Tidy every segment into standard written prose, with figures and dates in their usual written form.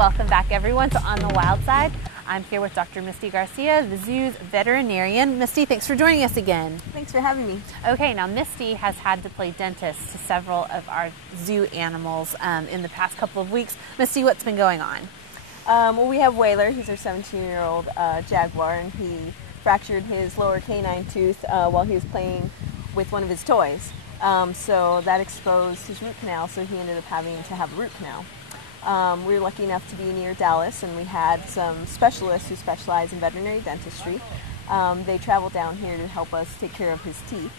welcome back everyone to On the Wild Side. I'm here with Dr. Misty Garcia, the zoo's veterinarian. Misty, thanks for joining us again. Thanks for having me. Okay, now Misty has had to play dentist to several of our zoo animals in the past couple of weeks. Misty, what's been going on? Well, we have Whaler. He's our 17-year-old jaguar, and he fractured his lower canine tooth while he was playing with one of his toys. So that exposed his root canal, so he ended up having to have a root canal. We were lucky enough to be near Dallas, and we had some specialists who specialize in veterinary dentistry. They traveled down here to help us take care of his teeth.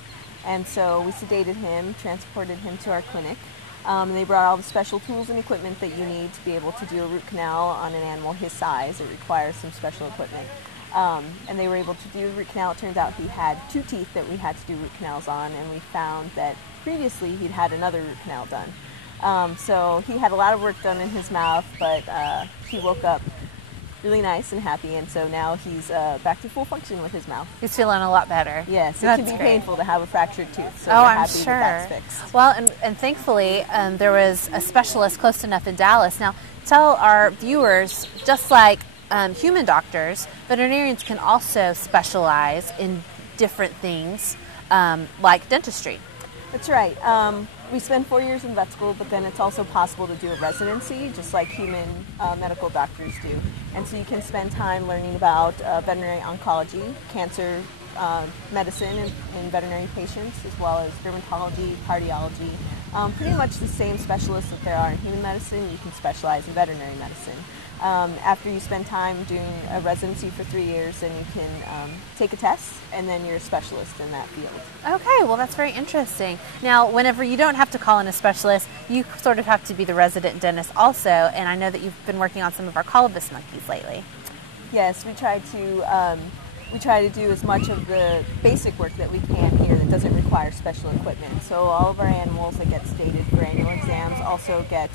And so we sedated him, transported him to our clinic. They brought all the special tools and equipment that you need to be able to do a root canal on an animal his size. It requires some special equipment. And they were able to do a root canal. It turns out he had 2 teeth that we had to do root canals on, and we found that previously he'd had another root canal done. So he had a lot of work done in his mouth, but he woke up really nice and happy, and so now he's back to full function with his mouth. He's feeling a lot better. Yes, it That's can be great. painful to have a fractured tooth, so Oh, we're I'm happy sure. that that's fixed. Well, and thankfully there was a specialist close enough in Dallas. Now, tell our viewers, just like human doctors, veterinarians can also specialize in different things like dentistry. That's right. We spend 4 years in vet school, but then it's also possible to do a residency, just like human medical doctors do. And so you can spend time learning about veterinary oncology, cancer medicine in veterinary patients, as well as dermatology, cardiology. Pretty much the same specialists that there are in human medicine, you can specialize in veterinary medicine. After you spend time doing a residency for 3 years, then you can take a test, and then you're a specialist in that field. Okay, well that's very interesting. Now, whenever you don't have to call in a specialist, you sort of have to be the resident dentist also, and I know that you've been working on some of our colobus monkeys lately. Yes, we try to do as much of the basic work that we can here that doesn't require special equipment. So all of our animals that get sedated for annual exams also get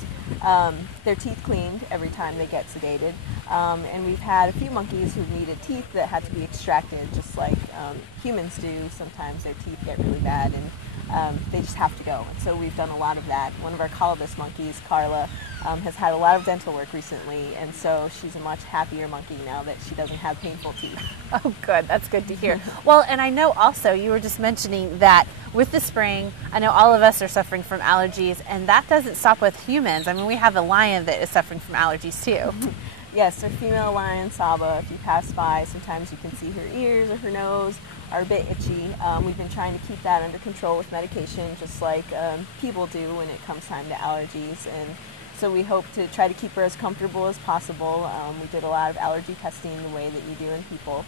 their teeth cleaned every time they get sedated. And we've had a few monkeys who needed teeth that had to be extracted, just like humans do. Sometimes their teeth get really bad and they just have to go. And so we've done a lot of that. One of our colobus monkeys, Carla, has had a lot of dental work recently, and so she's a much happier monkey now that she doesn't have painful teeth. Oh, good. That's good to hear. Well, and I know also you were just mentioning that with the spring, I know all of us are suffering from allergies, and that doesn't stop with humans. I mean, we have a lion that is suffering from allergies too. Yes, our female lion, Saba, if you pass by, sometimes you can see her ears or her nose are a bit itchy. We've been trying to keep that under control with medication, just like people do when it comes time to allergies. And so we hope to try to keep her as comfortable as possible. We did a lot of allergy testing the way that you do in people.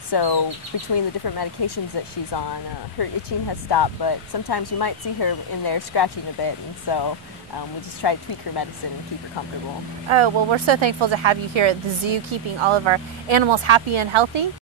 So between the different medications that she's on, her itching has stopped, but sometimes you might see her in there scratching a bit, and so we just try to tweak her medicine and keep her comfortable. Oh, well, we're so thankful to have you here at the zoo, keeping all of our animals happy and healthy.